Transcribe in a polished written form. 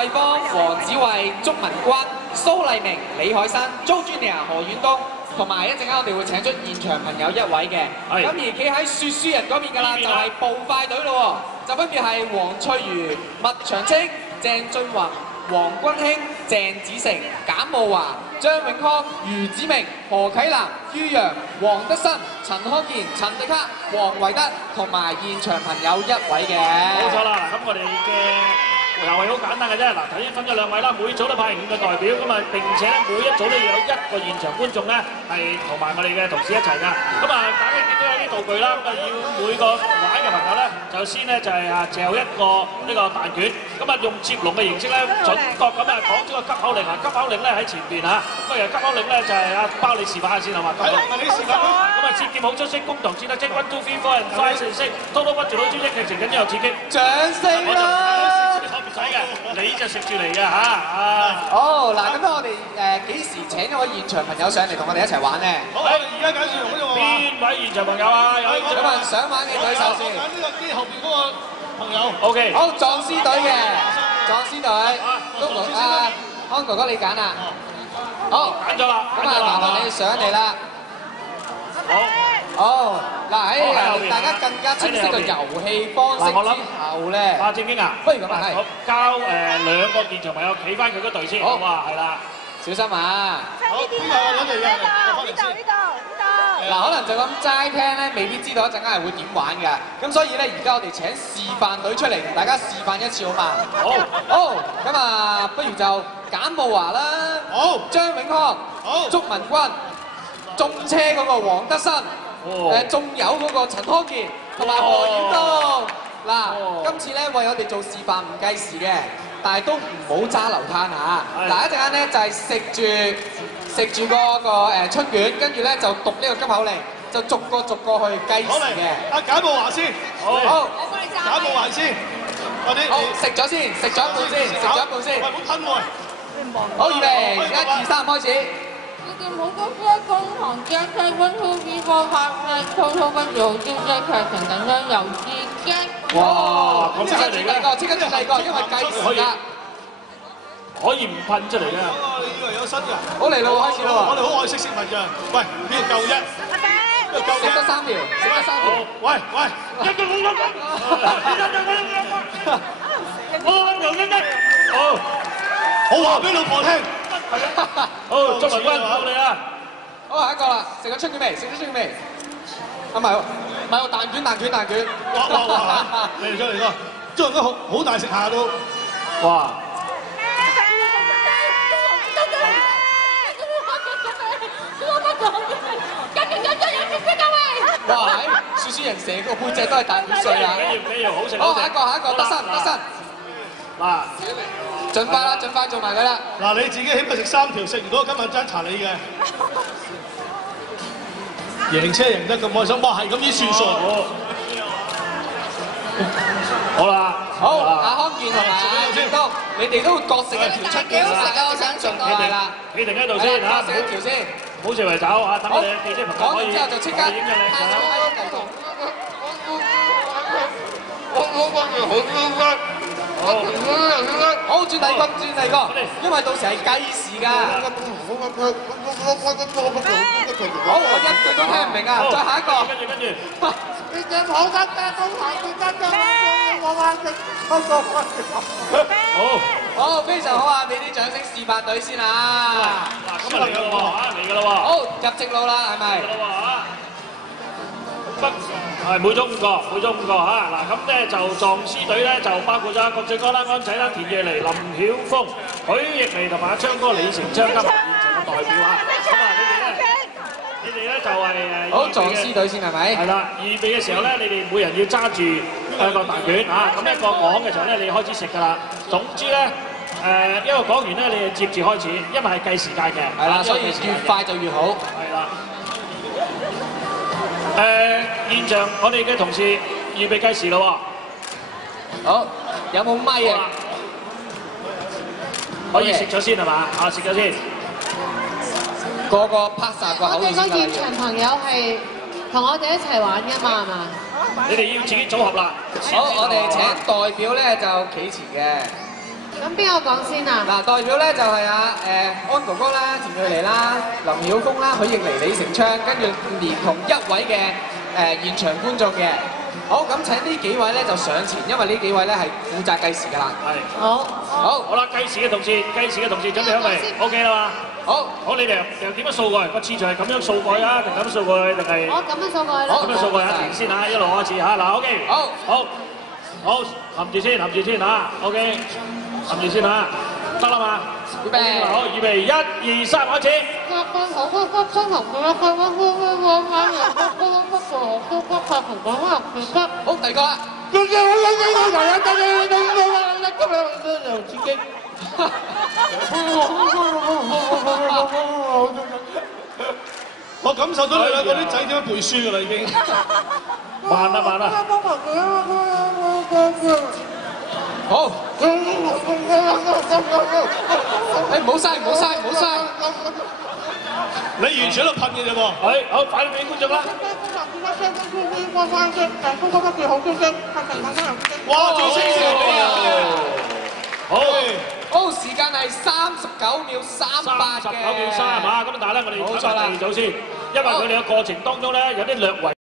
慧芳、黃子慧、鍾文君、蘇麗明、李海生、Jo Junior、何遠東，同埋一陣間我哋會請出現場朋友一位嘅。咁而企喺說書人嗰邊㗎啦，就係步快隊咯，就分別係黃翠如、麥長青、鄭俊弘、黃君興、鄭子誠、簡慕華、張永康、余子明、何啟南、于洋、黃德新、陳康健、陳迪克、黃維德，同埋現場朋友一位嘅。冇錯啦，咁我哋嘅遊戲好簡單嘅啫。嗱，頭先分咗兩位啦，每組都派5個代表，咁啊並且咧每一組都要有1個現場觀眾咧係同埋我哋嘅同事一齊㗎。咁啊，大家見到有啲道具啦，咁啊要每個玩嘅朋友咧就先咧就係嚼一個呢個蛋卷，咁啊用接龍嘅形式咧準確咁啊講咗個急口令啊，急口令咧喺前邊嚇，咁啊由急口令咧就係阿包你示範下先係嘛？係你示範。咁啊節劍好出色，攻堂戰得精 ，1 2 3 4 and 5 6 7，滔滔不絕，好專一，劇情緊張又刺激。掌聲啦！唔使嘅，你就食住嚟嘅嚇啊！好嗱，咁我哋幾時請咗位現場朋友上嚟同我哋一齊玩呢？好，我哋而家揀選用呢個邊位現場朋友啊？有想問想玩嘅舉手先。揀呢個機後邊嗰個朋友。OK。好，壯師隊嘅，壯師隊，康哥哥你揀啊？好，揀咗啦。咁啊，麻煩你上嚟啦。好。好，嗱喺大家更加清晰嘅遊戲方式之後咧，阿正經啊，不如咁啊，係交2個現場朋友企翻佢嗰隊先，好嘛？係啦，小心啊！好，邊個攞嚟嘅？呢度。嗱，可能就咁齋聽咧，未必知道一陣間係會點玩嘅。咁所以咧，而家我哋請示範隊出嚟同大家示範一次好嘛？好，咁啊，不如就簡慕華啦，好，張永康，好，祝文君，中車嗰個黃德新。仲有嗰個陳康健同埋何遠東。嗱，今次咧為我哋做示範唔計時嘅，但係都唔好揸流灘嚇。嗱，一陣間咧就係食住嗰個春卷，跟住咧就讀呢個急口令，就逐個去計時嘅。阿簡慕華先，好，我幫你揸。簡慕華先，好，食咗先，食咗一半先，食咗一半先。喂，唔好吞喎。好，預備，1、2、3，開始。節劍好公司攻堂戰得精，1 2 3 4 5 6 7，滔滔不絕，好專一，劇情緊張又刺激。哇！即刻轉第二個，即刻轉第二個，因為計時啦。可以唔噴出嚟嘅。你以為有新嘅？好嚟啦喎，開始啦喎。我哋好愛惜食物㗎。喂，呢個夠啫。呢個夠啫。食得3條，食得3條。喂，好，我話俾老婆聽。好，祝文君到你啦。好，下一個啦，食咗春卷未？食咗春卷未？啊唔係喎，蛋卷。哇！嚟個，祝文君好大食下都。哇！哇！雪雪人成個背脊都係蛋卷碎啊！唔要，好食。好，下一個，德新。嗱，盡快做埋佢啦。嗱，你自己起碼食3條，食唔到今日爭查你嘅。贏車贏得咁開心，哇！係咁已算數。好啦，好，阿康健同埋阿遠東，你哋都會各食一條春卷啦。我想盡快啦。你定喺度先嚇，食一條先，唔好四圍走嚇，等我哋記者朋友可以講完之後就即刻影咗你相。好，轉第二個，因為到時係計時㗎。好，我一句都聽唔明啊！再下一個。跟住。好，非常好啊！俾啲掌聲示範隊先啊！嗱，咁啊嚟㗎啦喎，嚟㗎啦喎。好，入直路啦，係咪？係每組5個嚇。嗱，咁咧就壯師隊咧就包括咗郭俊哥啦、安仔啦、田夜妮、林曉峰、許奕薇同埋阿昌哥李成昌今日現場嘅代表嚇。咁啊，你哋咧就係好，壯師隊先係咪？係啦，預備嘅時候咧，你哋每人要揸住一個蛋卷嚇。咁一個講嘅時候咧，你開始食㗎啦。總之咧，一個講完咧，你就接住開始，因為係計時間嘅。係啦，所以越快就越好。係啦。現場我哋嘅同事預備計時咯喎。好，有冇咪啊？可以食咗先係嘛？食咗先。個個拍曬個口我哋個現場朋友係同我哋一齊玩㗎嘛，係嘛？你哋要自己組合啦。好，我哋請代表咧就企前嘅。咁邊個講先啊？嗱，代表咧就係安哥哥啦、田蕊妮啦、林曉峰啦、許奕妮、李成昌，跟住連同一位嘅現場觀眾嘅。好，咁請呢幾位咧就上前，因為呢幾位咧係負責計時㗎啦。係。好。好啦，計時嘅同事準備好未 ？OK 啦嘛。好，你哋又點樣掃過嚟？個次序係咁樣掃過去啊，定咁樣掃過去，定係？我咁樣掃過去啦。咁樣掃過去一停先嚇，一路開始嚇。嗱 ，OK。好，含住先嚇。OK， 含住先嚇，得啦嘛。預備。好，預備，1、2、3，開始。好，第二個啦。我感受到你兩個啲仔點樣背書㗎啦，已經。慢啦。好。唔好嘥。你完全喺度噴嘅啫喎。好，快啲俾觀眾啦。哇，仲升成你啊！好，時間係39秒38嘅。39秒3係嘛？咁但係咧，我哋睇埋第二組先，因為佢哋嘅過程當中咧有啲略為。